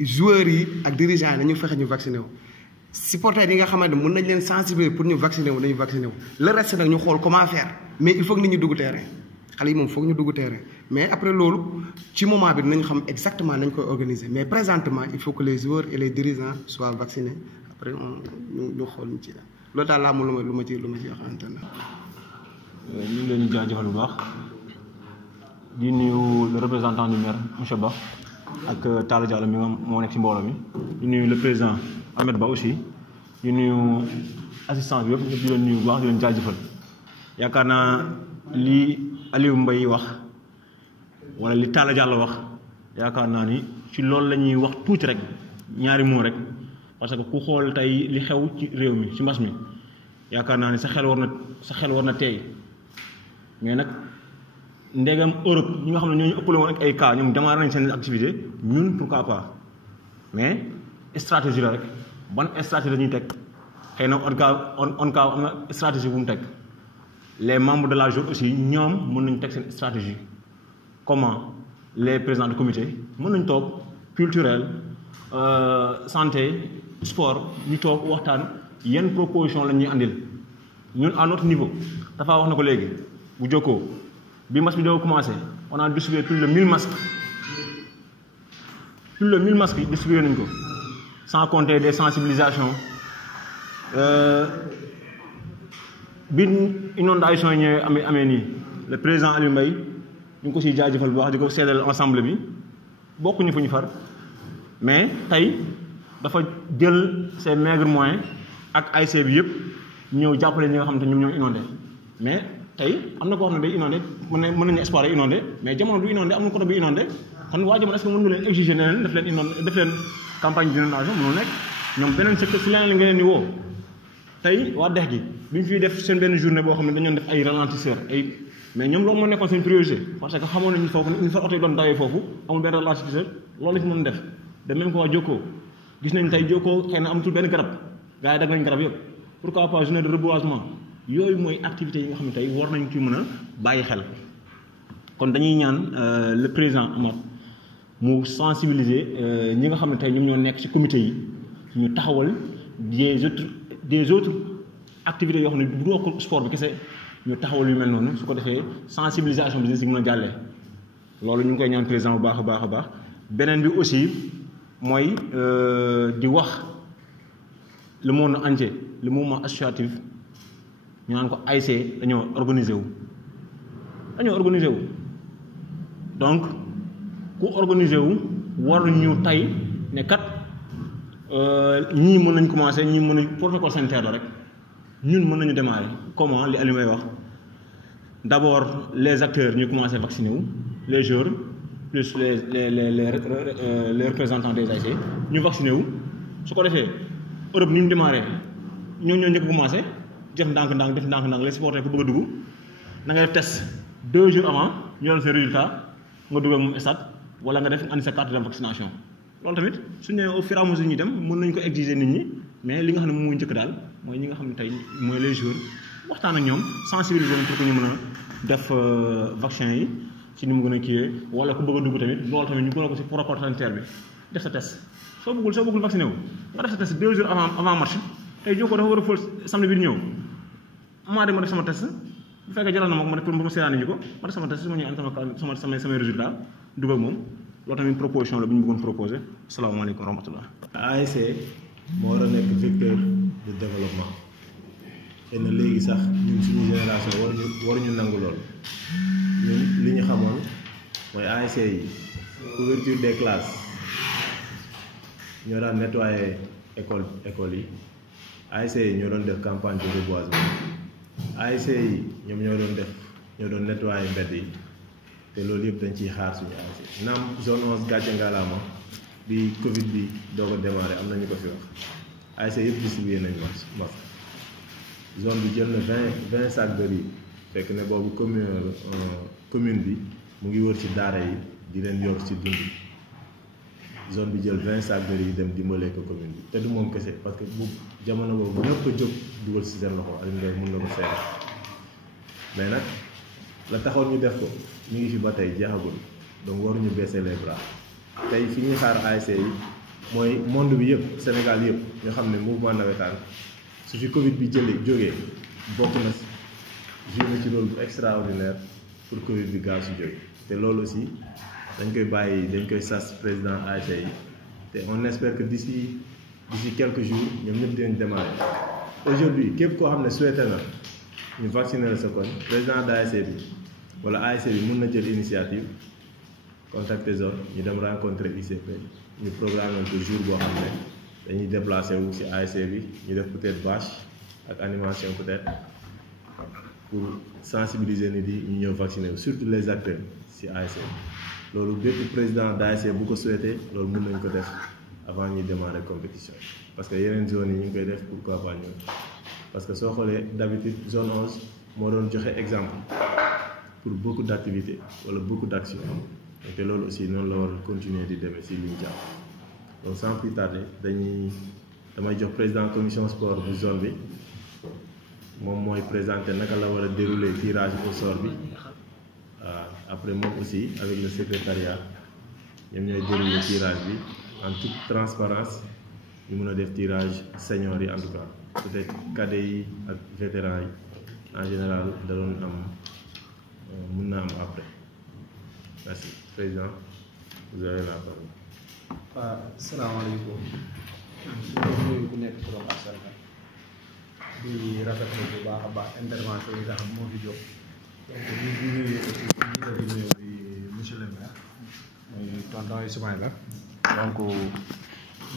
joueurs yi ak dirigeants yi nañu fexe ñu vacciné wu supporters yi nga xamante ne mën nañ leen sensibiliser pour ñu vacciner wu nañu vacciner wu le reste nag ñu xool comment faire mais il faut que nit ñi dugg terrain xale yi moom foog ñu dugg terrain mais après loolu ci moment bi dinañ xam exactement nañ koy organiser mais présentement il faut que les joueurs et les dirigeants soient vaccinés après ñu xool ñu ci la loolu daal laa amul lu ma ci waxante na. ñu ngi leen di jaajëfal bu baax di nuyu le représentant du maire monsieur Ba ak Talla Diallo mi moo nekk ci mbooloo mi di nuyu le président Ahmed Ba aussi di nuyu assistant bi yëpp ñëpp di leen nuyu bu baax di leen jaajëfal yaakaar naa li Aliou Mbaye wax wala li Talla Diallo wax yaakaar naa ni ci loolu la ñuy wax tuuti rek ñaari moo rek parce que ku xool tey li xew ci réew mi ci mbas mi yaakaar naa ni sa xel war na teey mais nag ndegam Europe ñi nga xam ne ñooñu ëppale woon ak ay cas ñoom démarré nañ seen activité ñun pourquoi pas mais stratégie la rek ban stratégie la ñuy teg xëy na on cas am na stratégie bu mu teg les membres de la JOR aussi ñoom mën nañu teg seen stratégie comment les présidents de comité mën nañ toog culturel santé sport ñu toog waxtaan yenn proposition la ñuy andil ñun à notre niveau dafa wax na ko léegi bu jokkoo bi mas bi doo commencé on a distribué plus de 1000 masques yi distribué nañ ko sans compter des sensibilisations bi inondation yi ñëwee amee nii le président Aliou Mbaye ñu ngi ko siy jaajëfal bu baax di ko seedal ensemble bi bokkuñu fu ñu far mais tey dafa jël ses maigres moyens ak ASC bi yëpp ñëw jàppale ñi nga xam ne ñoom ñoo inondé mais tey am na koo xam ne day inondé mën nañu espoir ay inondé mais jamono du inondé am na côté bu inondé kon waa jamono est-ce que mën nga leen exiger ne leen def leen campagne d'inondation mënul nekk ñoom beneen secteur si leneen li nga leen di woo tey waa dex gi bi ñu fiy def seen benn journée boo xam ne dañoon def ay ralentisseur mais ñoom loolu moo nekkoon seen priorité parce que xamoon nañu foofu ne une fois oto yi doon dawee foofu amul benn ralentisseur loolu la fi mën def de même que waa Jokkoo gis nañ tey Jokkoo xëy na amatul benn garab gars yi dag nañ garab yëpp pourquoi pas journée de reboisement yooyu mooy activités yi nga xam ne tey war nañ ci mën a bàyyi xel kon dañuy ñaan le président Amath mu sensibiliser ñi nga xam ne tey ñoom ñoo nekk ci comité yi ñu taxawal des autres activités yoo xam ne bu doo ko sport bi kese ñu taxawal yu mel noonu su ko defee sensibilisation bi dina si mën a jàllee loolu ñu ngi koy ñaan président bu baax a baax a baax beneen bi aussi mooy di wax le monde entier le mouvement associatif ñu naan ko ASC dañoo organiser wu donc ku organiser wu waruñu tey ne kat ñii mën nañ commencer ñii mën nañ protocole sanitaire la rek ñun mën nañu démarrer comment li Aliou may wax d'abord les acteurs ñu commencer vacciner wu les joueurs plus les représentants des ASC ñu vacciner wu su ko defee Europe ni mu démarrer ñoo njëkk commencer def ndànk-ndànk les supporters ku bëgg a dugg na nga def test 2 jours avant ñu doon seen résultat nga dugg ak moom stade wala nga def andi sa carte de vaccination loolu tamit su ñu nee au fur et à mesure ñuy dem mën nañu ko exiger nit ñi mais li nga xam ne moom mooy njëkk daal mooy ñi nga xam ne tey mooy les joueurs waxtaan ak ñoom sensibiliser leen pour que ñu mën a def vaccin yi ci ni mu gën a kiiwee wala ku bëgg a dugg tamit loolu tamit ñu gën a ko ci protocole sanitaire bi def sa test soo bëggul vacciné wu nga def sa test 2 jours avant match tey Jokkoo dafa war a fóot samedi bi di ñëw maa dem ma def sama test bu fekkee jaral na ma ko ma def pour ma seetaani ñu ko ma def sama test su ma ñëwee am samay résultat dugg ak moom loolu tamit proposition la bu ñu bëggoon proposé salaamaaleykum wa rahmatullah. ASC moo war a nekk vecteur de développement xëy na léegi sax ñun suñu génération waruñu nangu lool ñun li ñu xamoon mooy ASC yi ouverture des classes ñoo daan nettoyer école yi ASC yi ñoo doon def campagne de reboisement ASC yi ñoom ñoo doon nettoyer mbedd yi te loolu yëpp dañ ciy xaar suñu ASC naam zone 11 gàcce ngalaama bi Covid bi doog a démarré am na ñu ko fi wax ASC yëpp distribué nañ masque zone bi jël na 20 sacs de riz fekk ne boobu commune bi mu ngi wër ci daara yi di leen yor ci dund zone bi jël 20 sacs de riz dem dimbalee ko commune bi te du moom kese parce que bu jamono boobu ñëpp a jóg dugal ci seen loxo Aliou Ndeye mën na ko seere mais nag la taxoon ñu def ko ñu ngi fi ba tey jeexagul donc waruñu baisser les bras tey fi ñuy xaar ASC yi mooy monde bi yëpp Sénégal yëpp ñu xam ne mouvement navétane su fi Covid bi jógee bokk na joué na ci rôle bu extraordinaire pour Covid bi gaaw si jóge te loolu aussi dañ koy sas président ASC yi te on espère que d'ici quelques jours ñoom ñëpp dinañ démarrer aujourd'hui képp koo xam ne souhaité na ñu vacciner la sa koñ président d'ASC bi wala ASC bi mën na jël initiative contacter zone ñu dem rencontrer ICP ñu programmer ko jour boo xam ne dañuy déplacer wu ci ASC bi ñu def peut-être bâche ak animation peut-être pour sensibiliser nit yi ñu ñëw vacciner wu surtout les acteurs ci ASC bi loolu bépp président d'ASC bu ko souhaité loolu mën nañ ko def avant ñuy démarrer compétition parce que yeneen zones yi ñu ngi koy def pourquoi pas ñun parce que soo xoolee d'habitude zone 11 moo doon joxe exemple pour beaucoup d'activités wala beaucoup d'actions te loolu aussi noonu la war a continuer di demee ci liñ jàpp donc sans plus tarder damay jox président commission sport bu zone bi moom mooy présenter naka la war a dérouler tirage au sort bi après moom aussi avec le secrétariat ñoom ñooy dérouler tirage bi en toute transparence ñu mën a def tirage senior yi en tout cas peut-être cadets yi ak vétérans yi en général da doon am mën na am après merci président vous avez la parole. waaw salaamaaleykum ñu nuyu ku nekk turam ak santam di rafetlu bu baax a baax intervention yi nga xam moo fi jóg donc ñu nuyu aussi di nuyu bi monsieur le maire muy tonton Ismaïla donc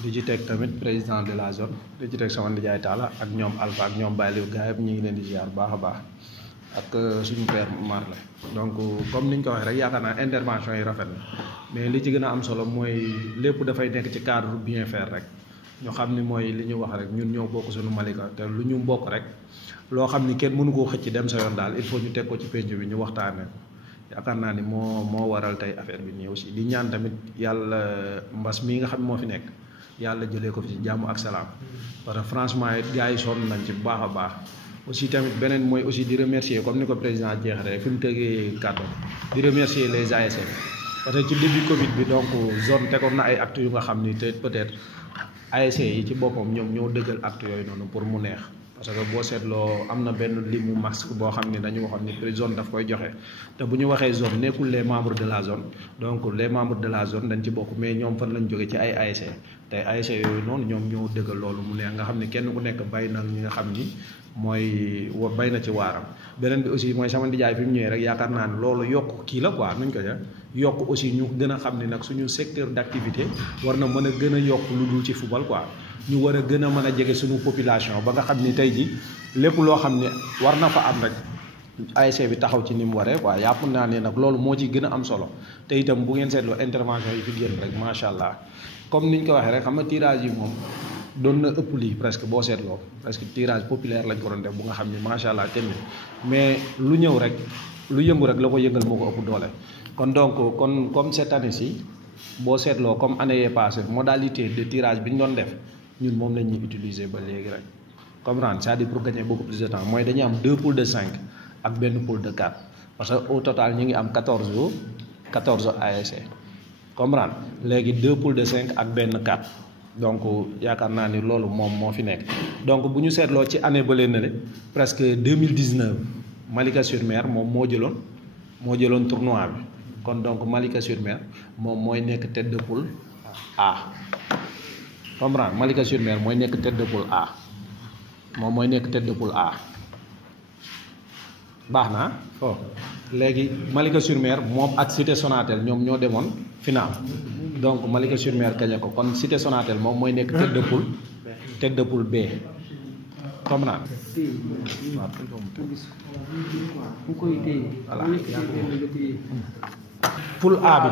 di ci teg tamit président de la zone di ci teg sama nijaay Talla ak ñoom Alpha ak ñoom Baye Liou gars yi ñu ngi leen di ziar baax a baax ak suñu père Marley donc comme niñ ko waxee rek yaakaar naa intervention yi rafet na mais li ci gën a am solo mooy lépp dafay nekk ci cadre bien faire rek ñu xam ni mooy li ñu wax rek ñun ñoo bokk suñu Malika te lu ñu bokk rek loo xam ni kenn mënu koo xëcc dem sa yoon daal il faut ñu teg ko ci penc bi ñu waxtaanee ko yaakaar naa ni moo waral tey affaire bi nii aussi di ñaan tamit yàlla mbas mii nga xam moo fi nekk yàlla jëlee ko fi ci jàmm ak salaam parce que franchement it gars yi sonn nañ ci bu baax a baax aussi tamit beneen mooy aussi di remercier comme ni ko président jeexee fi mu tegee kàddu di remercier les ASC parce que ci début Covid bi donc zone tegoon na ay actes yu nga xam ni te peut-être ASC yi ci boppam ñoom ñoo dëggal actes yooyu noonu pour mu neex parce que boo seetloo am na benn limu masque boo xam ne dañu waxoon ni zone daf koy joxe te bu ñu waxee zone nekkul les membres de la zone donc les membres de la zone dañ ci bokk mais ñoom fan lañ jóge ci ay ASC te ASC yooyu noonu ñoom ñoo dëggal loolu mu neex nga xam ne kenn ku nekk bay na ñi nga xam ni mooy bay na ci waaram beneen bi aussi mooy sama ndijaay fi mu ñëwee rek yaakaar naa ne loolu yokk kii la quoi nuñ ko ja yokk aussi ñu gën a xam ni nag suñu secteur d'activité war na mën a gën a yokk lu dul ci football quoi ñu war a gën a mën a jege suñu population ba nga xam ni tey ji lépp loo xam ne war na fa am rek ASC bi taxaw ci ni mu waree quoi yàpp naa ne nag loolu moo ci gën a am solo te itam bu ngeen seetloo intervention yi fi génn rek macha allah comme niñ ko waxee rek xam nga tirage yi moom doon na ëpp lii presque boo seetloo presque tirage populaire lañ ko doon def bu nga xam ne macha allah kenn mais lu ñëw rek lu yëngu rek la ko yëngal moo ko ëpp doole. kon donc comme cette année ci boo seetloo comme année yee passée modalité de tirage bi ñu doon def ñun moom la ñuy utiliser ba léegi rek comprendre c'est-à-dire pour gagner beaucoup plus de temps mooy dañuy am 2 poules de 5 ak benn poule de 4 parce que au total ñu ngi am 14 ASC comprendre léegi 2 poules de 5 ak benn 4 donc yaakaar naa ni loolu moom moo fi nekk donc bu ñu seetloo ci année bële na le presque 2019 Malika sur Mer moom moo jëloon tournoi bi kon donc Malika sur Mer moom mooy nekk tête de poule A comprendre Malika sur Mer mooy nekk tête de poule A moom mooy nekk tête de poule A baax na oh léegi Malika sur Mer moom ak Cité Sonatel ñoom ñoo demoon final donc Malika sur Mer gañe ko kon Cité Sonatel moom mooy nekk tête de poule B comprendre voilà poule A bi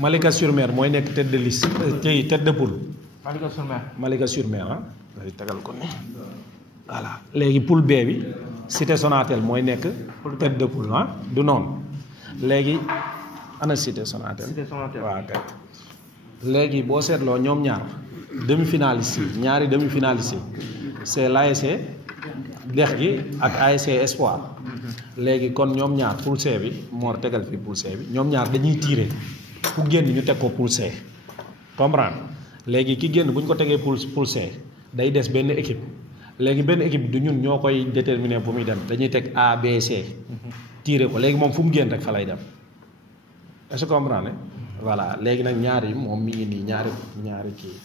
Malika sur Mer mooy nekk tête de liste tête de poule Malika sur Mer ah day tegal ko ni voilà léegi poule B bi Cité Sonatel mooy nekk tête de poule ah du noonu léegi ana Cité Sonatel waaw kay léegi boo seetloo ñoom ñaar demi-finaliste yi ñaari demi-finaliste yi c'est l'ASC Dex gi ak ASC Espoir léegi kon ñoom ñaar poule C bi Mor tegal fi poule C bi ñoom ñaar dañuy tirer ku génn ñu teg ko poule C comprendre léegi ki génn bu ñu ko tegee poule C day des benn équipe léegi benn équipe du ñun ñoo koy déterminer fu muy dem dañuy teg A B C tirer ko léegi moom fu mu génn rek fa lay dem est-ce que comprendre voilà léegi nag ñaar yi moom mi ngi nii ñaari kii.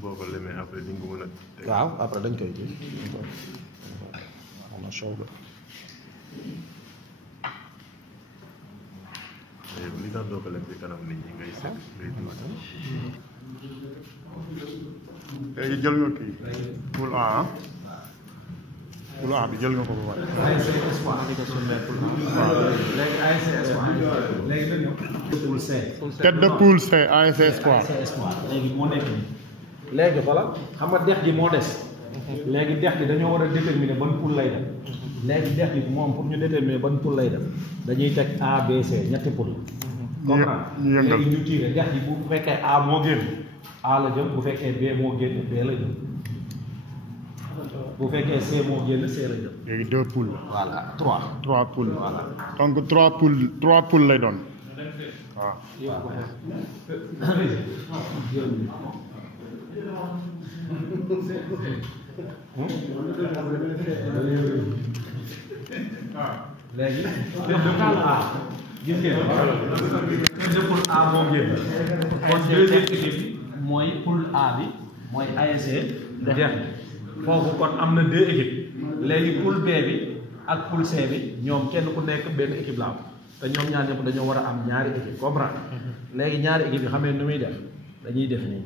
boo ko lemee après di nga ko mën a. waaw après dañ koy ji on a chaud li tax doo ko lem ci kanam nit ñi ngay sekk ngay dugal. léegi jël nga kii poule A poule A bi jël nga ko ba pare. tête de poule C ASC Espoir. léegi moo nekk nii léegi voilà xam nga dex gi moo des léegi dex gi dañoo war a déterminer ban poule lay dem léegi dex gi moom pour ñu déterminer ban poule lay dem dañuy teg A B C ñetti poule comprendre léegi ñu tiire dex gi bu fekkee A moo génn A la jëm bu fekkee B moo génn B la jëm bu fekkee C moo génn C la jëm léegi 2 poules. voilà 3 poules. voilà donc 3 poules lay doon waaw. léegi tête de poule A gis ngeen tête de poule A moo génn kon deuxième équipe bi mooy poule A bi mooy ASC Dex foofu kon am na 2 équipes léegi poule B bi ak poule C bi ñoom kenn ku nekk benn équipe la am te ñoom ñaar ñëpp dañoo war a am ñaari équipe comprendre léegi ñaari équipe yi xamee nu muy def dañuy def nii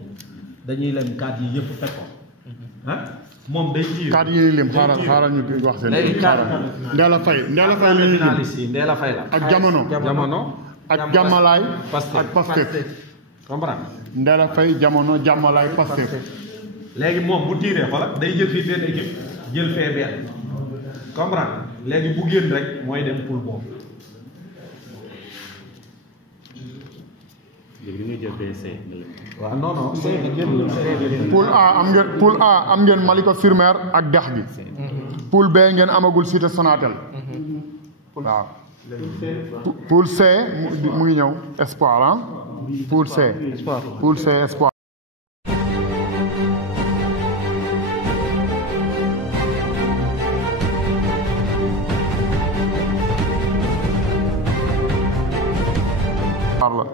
dañuy lem 4 yi yëpp teg ko ah moom day jiir 4 yi lim xaaral ñu wax seen. léegi 4 Ndeela Faye la ñuy lim Ndeela Faye la ak jamono ak jàmmalaay ak Pastef comprendre Ndeela Faye jamono jàmmalaay Pastef léegi moom bu tiiree xoolal day jël fii benn équipe jël fee benn comprendre léegi bu génn rek mooy dem poule boobu léegi dañuy jël BC. waaw non C bi génn poule A am ngeen Malika sur Mer ak Dex gi poule B ngeen amagul Cité Sonatel waaw poule C mu ngi ñëw Espoir ah poule C Espoir la